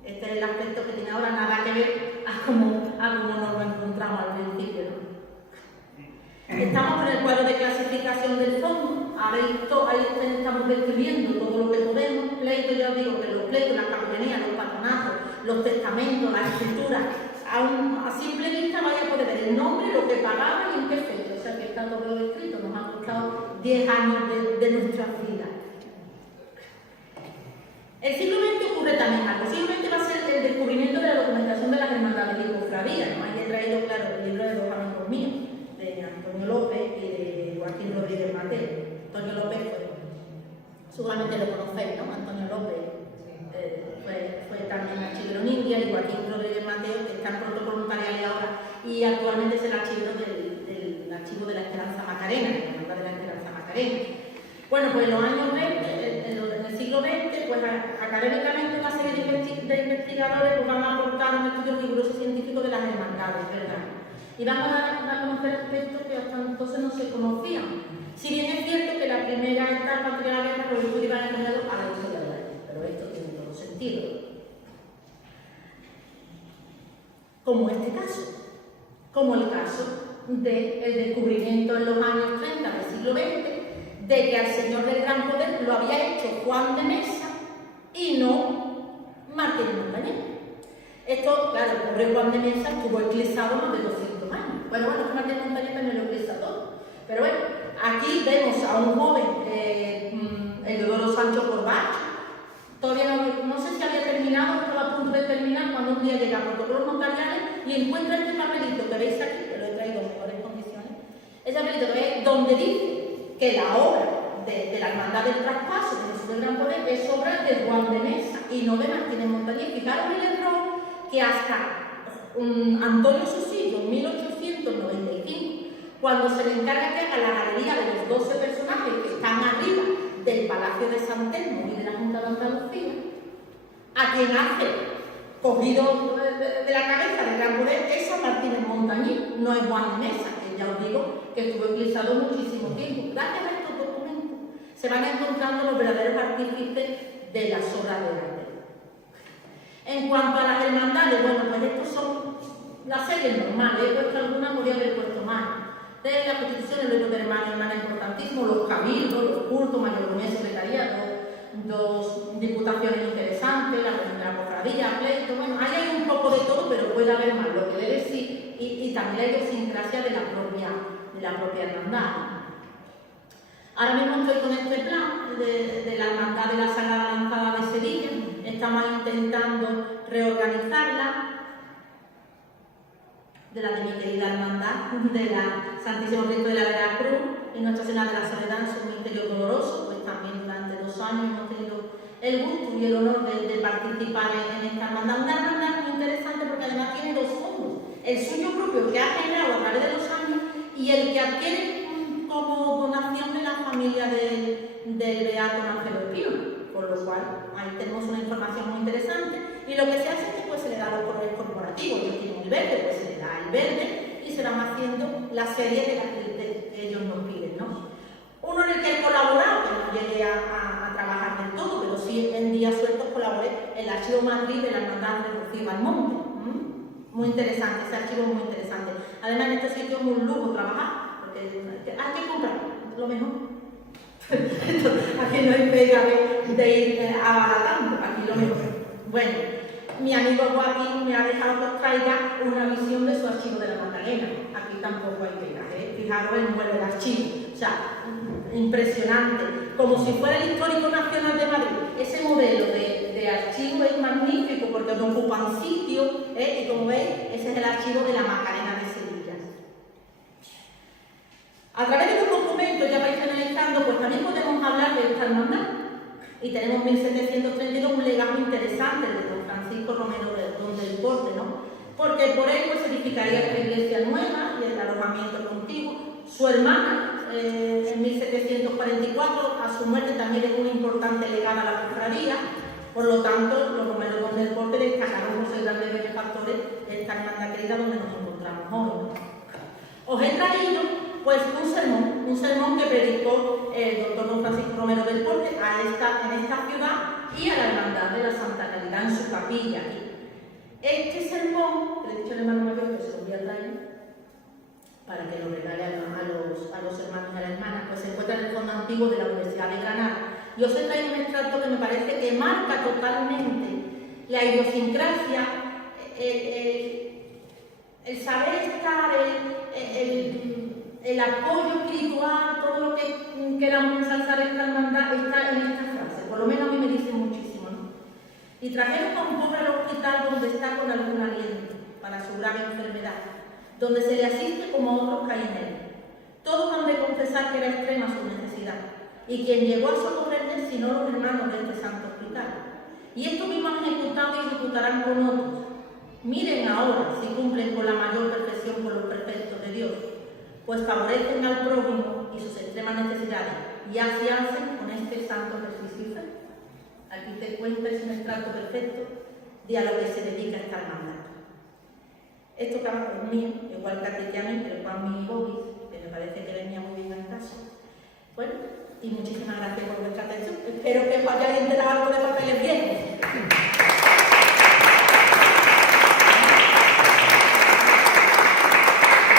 Este es el aspecto que tiene ahora, nada que ver a cómo nos lo encontramos al principio, ¿no? Estamos con el cuadro de clasificación del fondo. Ahí estamos describiendo todo lo que podemos. Pleitos, ya os digo que los pleitos, las capellanías, los patronatos, los testamentos, las escrituras, a simple vista vaya a poder ver el nombre, lo que pagaba y en qué fecha. O sea que está todo escrito, nos ha costado 10 años de nuestra vida. El siglo XX ocurre también algo. El siglo XX va a ser el descubrimiento de la documentación de las hermandades y cofradías, ¿no? Ahí he traído, claro, el libro de dos amigos míos, de Antonio López y de Joaquín Rodríguez Mateo. Antonio López seguramente lo conocéis, ¿no? Antonio López fue también archivero en India, y Joaquín Rodríguez Mateo, que está en pronto voluntarial ahora, y actualmente es el archivero del archivo de la Esperanza Macarena, de la Hermandad de la Esperanza Macarena. Bueno, pues en los años 20, en el siglo XX, pues académicamente una serie de investigadores pues, van a aportar un estudio riguroso científico de las hermandades, ¿verdad? Y van a conocer aspectos que hasta entonces no se conocían. Si bien es cierto que la primera etapa de la guerra los estudios iban encaminados a la historia de la guerra, pero esto tiene todo sentido. Como este caso, como el caso del descubrimiento en los años 30 del siglo XX, de que al Señor del Gran Poder lo había hecho Juan de Mesa y no Martín Montañés. Esto, claro, el pobre Juan de Mesa estuvo eclipsado más de 200 años. Bueno, Martín Montañés también lo eclipsa todo. Pero bueno, aquí vemos a un joven, el Deodoro Sancho Corbacho. Todavía no sé si había terminado, estaba a punto de terminar, cuando un día llega a protocolos notariales y encuentra este papelito que veis aquí, que lo he traído en mejores condiciones. Ese papelito que es donde dice que la obra de la Hermandad del Traspaso de Jesús del Gran Poder es obra de Juan de Mesa y no de Martínez Montañés. Fijaros el error que hasta Antonio Susillo, en 1895, cuando se le encarga que haga la galería de los 12 personajes que están arriba del Palacio de San Telmo y de la Junta de Andalucía, a quien hace cogido de la cabeza del Gran Poder es a Martínez Montañés, no es Juan de Mesa, que ya os digo que estuvo eclipsado muchísimo tiempo. Gracias a estos documentos se van encontrando los verdaderos artífices de las obras de arte. En cuanto a las hermandades, bueno, pues estos son las series normales, he puesto algunas, podría haber puesto más. De la Constitución, el libro de hermano importantísimo, los cabildos, los cultos, mayordomía y secretariado, dos diputaciones interesantes, la cofradía, pleito, bueno, ahí hay un poco de todo, pero puede haber más, lo que debe sí, y también la idiosincrasia de la propia hermandad. Ahora mismo estoy con este plan de la Hermandad de la Sagrada Lanzada de Sevilla, estamos intentando reorganizarla, de la de mi querida hermandad, de la Santísimo Cristo de la Veracruz y Nuestra Señora de la Soledad en su misterio doloroso, pues también durante 2 años hemos tenido el gusto y el honor de participar en esta hermandad. Una hermandad muy interesante porque además tiene 2 fondos, el suyo propio que ha generado a través de los años y el que adquiere como donación de la familia del Beato Marcelo Espino, por lo cual ahí tenemos una información muy interesante. Y lo que se hace es que pues, se le da los colores corporativos. Yo quiero el verde, pues se le da el verde y se van haciendo la serie que ellos nos piden, ¿no? Uno en el que he colaborado, que no llegué a trabajar del todo, pero sí en días sueltos colaboré en el Archivo Madrid de la Hermandad de Rocío Balmonte. Muy interesante, ese archivo es muy interesante. Además en este sitio es un lujo trabajar, porque hay que comprar lo mejor. Aquí no hay pega de ir abaratando, aquí lo mejor. Bueno, mi amigo Joaquín me ha dejado que os traiga una visión de su archivo de la Magdalena. Aquí tampoco hay quejas, fijaros el modelo del archivo, o sea, impresionante, como si fuera el Histórico Nacional de Madrid. Ese modelo de archivo es magnífico porque no ocupan sitio, y como veis, ese es el archivo de la Macarena de Sevilla. A través de los documentos, ya vais analizando, pues también podemos hablar de esta hermandad. Y tenemos 1732, un legado interesante de don Francisco Romero del Porte, ¿no? Porque por él pues, se edificaría la iglesia nueva y el alojamiento contiguo. Su hermana, en 1744, a su muerte también es un importante legado a la cofradía. Por lo tanto, los Romeros del Porte destacaron por ser grandes benefactores de esta hermandad querida donde nos encontramos hoy, ¿no? Os he traído pues un sermón que predicó el doctor don Francisco Romero del Porte en esta ciudad y a la hermandad de la Santa Caridad en su capilla. Este sermón, le he dicho al hermano mayor que se lo voy a traer para que lo regale a los hermanos y a las hermanas, pues se encuentra en el fondo antiguo de la Universidad de Granada. Y os he traído un extracto que me parece que marca totalmente la idiosincrasia, el saber estar, el apoyo espiritual, todo lo que queramos ensalzar esta hermandad está en esta frase. Por lo menos a mí me dice muchísimo, ¿no? Y trajeron a un pobre al hospital donde está con algún aliento para su grave enfermedad, donde se le asiste como a otros que hay en él. Todos han de confesar que era extrema su necesidad, y quien llegó a socorrerle sino los hermanos de este santo hospital. Y esto mismo han ejecutado y ejecutarán con otros. Miren ahora si cumplen con la mayor perfección con los perfectos de Dios, pues favorecen al prójimo y sus extremas necesidades, y así hacen con este santo ejercicio. Aquí te cuenta, es un extracto perfecto de a lo que se dedica esta hermandad. Esto estaba conmigo, igual que a mí, pero Juan mi Bobis, que me parece que venía muy bien al caso. Bueno, y muchísimas gracias por vuestra atención. Espero que os hayáis enterado algo de papeles viejos.